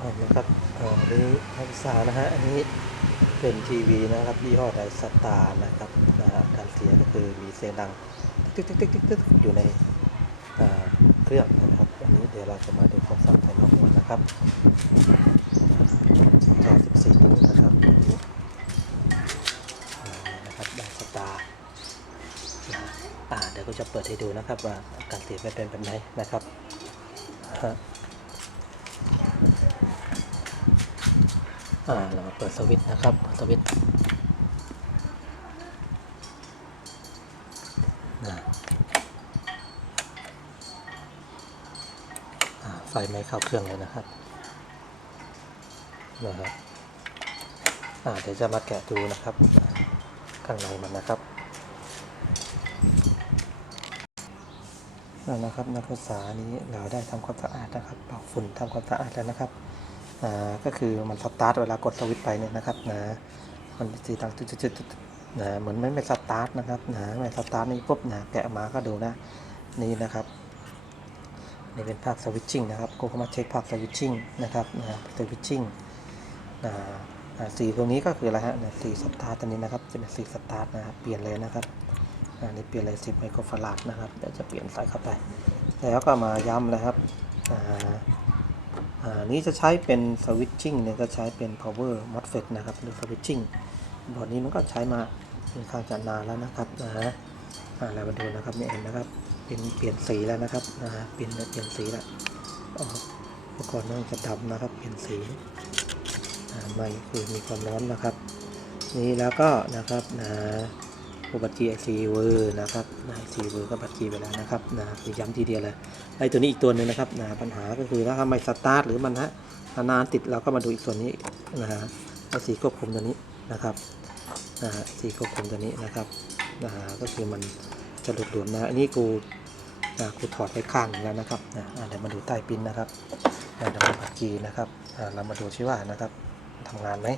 อ่านะครับอันนี้นักศึกษานะฮะ อันนี้เป็นทีวีนะครับยี่ห้อไดสตาร์นะครับการเสียก็คือมีเสียงดังตึ๊กตึ๊กตึ๊กตึ๊กตึ๊กอยู่ในเครื่องนะครับ อันนี้เดี๋ยวเราจะมาดูโครงสร้างภายนอกมันนะครับจอ14 นิ้วนะครับนี่นะครับไดสตาร์อ่าเดี๋ยวก็จะเปิดให้ดูนะครับว่าการเสียเป็นแบบไหนนะครับ อ่าเรามาเปิดสวิตช์นะครับเปิดสวิตช์ไฟไม่เข้าเครื่องเลยนะครับนะครับเดี๋ยวจะมาแกะดูนะครับอ่าข้างในมันนะครับนั่นนะครับนักศึกษานี้เราได้ทำความสะอาดนะครับเป่าฝุ่นทำความสะอาดแล้วนะครับ อ่าก็คือมันสตาร์ทเวลากดสวิตช์ไปเนี่ยนะครับนะมันสีดังจุดๆนะเหมือนไม่ไม่สตาร์ทนะครับนะไม่สตาร์ทนี่ปุ๊บนะแกะมาก็ดูนะนี่นะครับนี่เป็นภาคสวิตชิ่งนะครับกูก็มาเช็คภาคสวิตชิ่งนะครับนะสวิตชิ่งนะอ่าสีตรงนี้ก็คืออะไรฮะนะสีสตาร์ทตัวนี้นะครับจะเป็นสีสตาร์ทนะครับเปลี่ยนเลยนะครับอันนี้เปลี่ยนเลย10ไมโครฟาราดนะครับเดี๋ยวจะเปลี่ยนสายเข้าไป แล้วก็มาย้ำนะครับอ่า อ่านี้จะใช้เป็นสวิตชิ่งเนี่ยก็ใช้เป็น power MOSFET นะครับหรือสวิตชิ่งบอร์ดนี้มันก็ใช้มาค่อนข้างจะนานแล้วนะครับนะฮะอ่าเรามาดูนะครับนี่เห็นนะครับเป็นเปลี่ยนสีแล้วนะครับนะฮะเปลี่ยนเปลี่ยนสีแล้วอ๋อเมื่อก่อนมันจะดำนะครับเปลี่ยนสีไม่คือมีความร้อนนะครับ นี่แล้วก็นะครับนะ อุบัติเหตุซีเวอร์นะครับนะซีเวอร์ก็บัตรจีไปแล้วนะครับนะคือย้ำทีเดียวเลยไอตัวนี้อีกตัวหนึ่งนะครับนะปัญหาก็คือถ้าไม่สตาร์ทหรือมันฮะนานติดเราก็มาดูอีกส่วนนี้นะฮะไอ้สีควบคุมตัวนี้นะครับนะฮะสีควบคุมตัวนี้นะครับนะฮะก็คือมันจะหลุดหลวมนะอันนี้กูนะกูถอดไปข้างแล้วนะครับนะเดี๋ยวมาดูใต้ปิ้นนะครับอะเดี๋ยวมาปัดจีนะครับอะเรามาดูชิว่านะครับทำงานไหม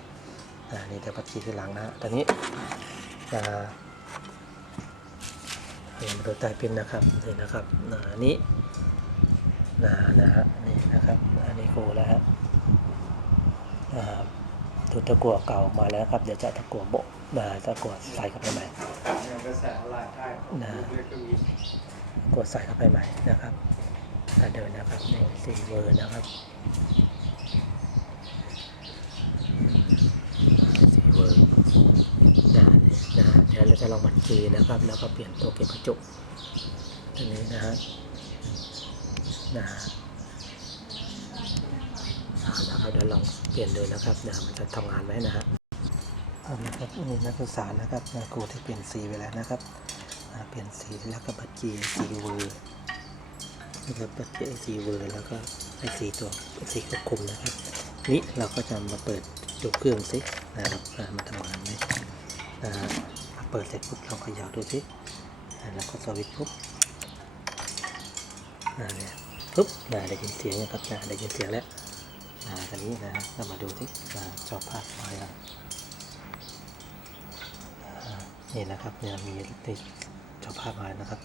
อะนี่เดี๋ยวปัดจีทีหลังนะตอนนี้อ่าเดี๋ยวมาดูใต้ปิ้นนะครับนี่นะครับอ่าอันนี้นะนะฮะนี่นะครับอันนี้กูแล้วฮะอ่าดูตะกั่วเก่ามาแล้วครับ เดี๋ยวจะตะกั่วโบะนะตะกั่วใส่เข้าไปใหม่นกระแสออนไลน์ได้ของนะเล็กดใส่เข้าไปใหม่นะครับอ่าเดินนะครับนี่ซีเวอร์นะครับซีเวอร์นะนะ เดี๋ยวเราจะลองบันจีนะครับ แล้วก็เปลี่ยนตัวเก็บกระจุกตัวนี้นะฮะนะอ่านะครับเดี๋ยวลองเปลี่ยนดูนะครับนะมันจะทำงานไหมนะฮะเอานะครับนี่นักศึกษานะครับนะครูที่เปลี่ยนสีไปแล้วนะครับเปลี่ยนสีแล้วก็บัตรจีสีเวอร์นะครับบัตรจีสีเวอร์แล้วก็ไอสีตัวสีควบคุมนะครับนี่เราก็จะมาเปิดดูเครื่องสินะครับอ่าทำงานไหมนะฮะ เปิดเสร็จปุ๊บลองขย่าดูสิแล้วก็สวิตช์ปุ๊บอ่าเนี่ยปุ๊บน่าได้ยินเสียงนะครับน่าได้ยินเสียงแล้วอ่าตอนนี้นะเรามาดูสิอ่าจอภาพมาแล้วนี่นะครับเนี่ยมีติดจอภาพมานะครับ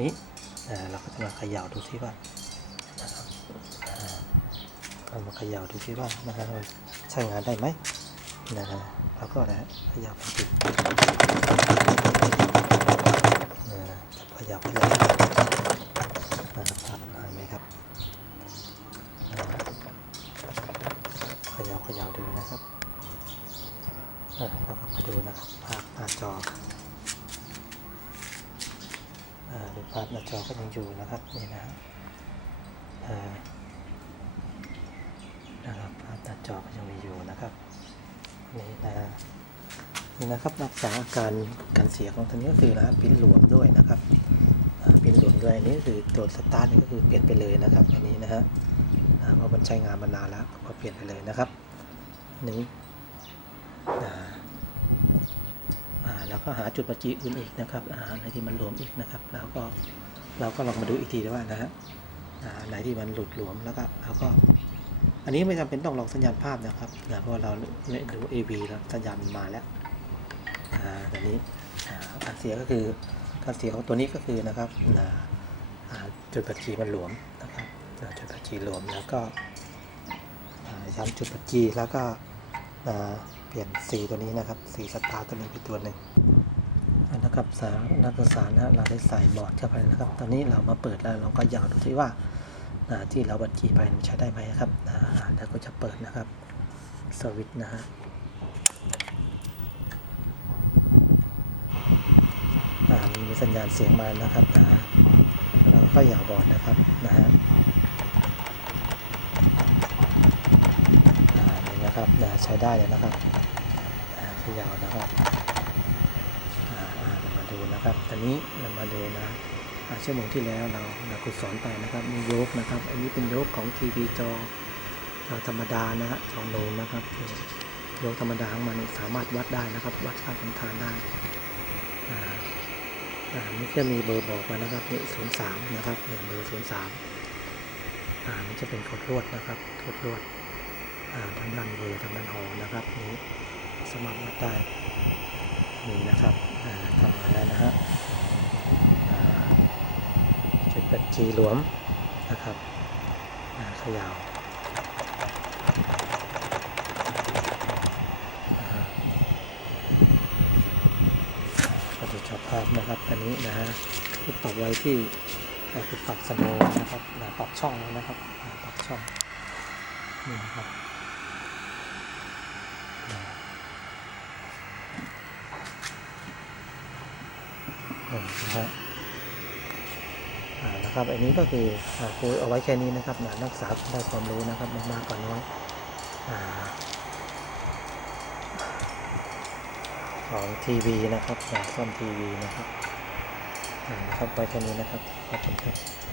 นี้อ่าเราก็จะมาเขย่าดูซิว่านะครับเรามาเขย่าดูซิว่านะครับใช้งานได้ไหม นะฮะเราก็นะเขย่าไปติดขย่าเขย่านะครับภาพมันหายไหมครับขย่าเขย่าดูนะครับอะเราก็มาดูนะครับภาพหน้าจออ่าดูภาพหน้าจอก็ยังอยู่นะครับนี่นะฮะอ่านะครับภาพหน้าจอก็ยังมีอยู่นะครับ นี่นะนี่นะครับรักษาอาการการเสียของตัวนี้ก็คือนะปิ้นหลวมด้วยนะครับปิ้นหลวมด้วยนนี้ก็คือตัวสตาร์ทนี่ก็คือเปลี่ยนไปเลยนะครับอันนี้นะฮะเพราะมันใช้งานมานานแล้วก็เปลี่ยนไปเลยนะครับอันนี้อ่าอ่าแล้วก็หาจุดประจีอื่นอีกนะครับอ่าไหนที่มันหลวมอีกนะครับ แล้วก็เราก็ลองมาดูอีกทีด้ว่านะฮะอ่าไหนที่มันหลุดหลวมแล้วก็เราก็ อันนี้ไม่จำเป็นต้องลองสัญญาณภาพนะครับนะเพราะเราเนี่ยดู AV แล้วสัญญาณมาแล้วอ่าตอนนี้อ่าการเสียก็คือการเสียของตัวนี้ก็คือนะครับนะจุดประจีมันหลวมนะครับจุดประจีหลวมแล้วก็ย้ำจุดบัตรจีแล้วก็เปลี่ยนสีตัวนี้นะครับสีสตาร์ตัวนี้เป็นตัวหนึ่งนะครับสารนักศึกษานะเราได้ใส่บอร์ดเข้าไปนะครับ ตอนนี้เรามาเปิดแล้วเราก็อยากดูที่ว่า อ่าที่เราบัตรจีไปมันใช้ได้ไหมครับอ่าแล้วก็จะเปิดนะครับสวิตนะฮะมีสัญญาณเสียงมานะครับนะฮะแล้วก็อย่าบอดนะครับนะฮะนี่นะครับนะใช้ได้เลยนะครับอ่าขยาวนะครับมาดูนะครับตอนนี้เรามาดูนะ ชั่วโมงที่แล้วเราเราคุสอนไปนะครับมีโยกนะครับ อันนี้เป็นโยกของทีวีจอจอธรรมดานะฮะจอโนนนะครับโยกธรรมดาของมันสามารถวัดได้นะครับ วัดค่าต้านทานได้อ่าอ่านี่จะมีเบอร์บอกมานะครับนี่ศูนย์สามนะครับหนึ่งเบอร์ศูนย์สามอ่านี่จะเป็นกดลวดนะครับกดลวดอ่าทางด้านเบอร์ทางด้านหอนะครับนี่สมัครวัดได้นี่นะครับอ่าทำมาแล้วนะฮะ จุดบัญชีหลวมนะครับขยาวอ่าก็จะจับภาพนะครับ อันนี้นะฮะที่ปรับไว้ที่เอ่อปรับสโนว์นะครับปรับช่องนะครับอ่าปรับช่องนี่นะครับนะฮะอ่า นะครับ อันนี้ก็คือคุยเอาไว้แค่นี้นะครับนะนักศึกษาได้ความรู้นะครับมากกว่าน้อยอของทีวีนะครับอ่าซ่อมทีวีนะครับอ่านะครับไว้แค่นี้นะครับขอบคุณครับ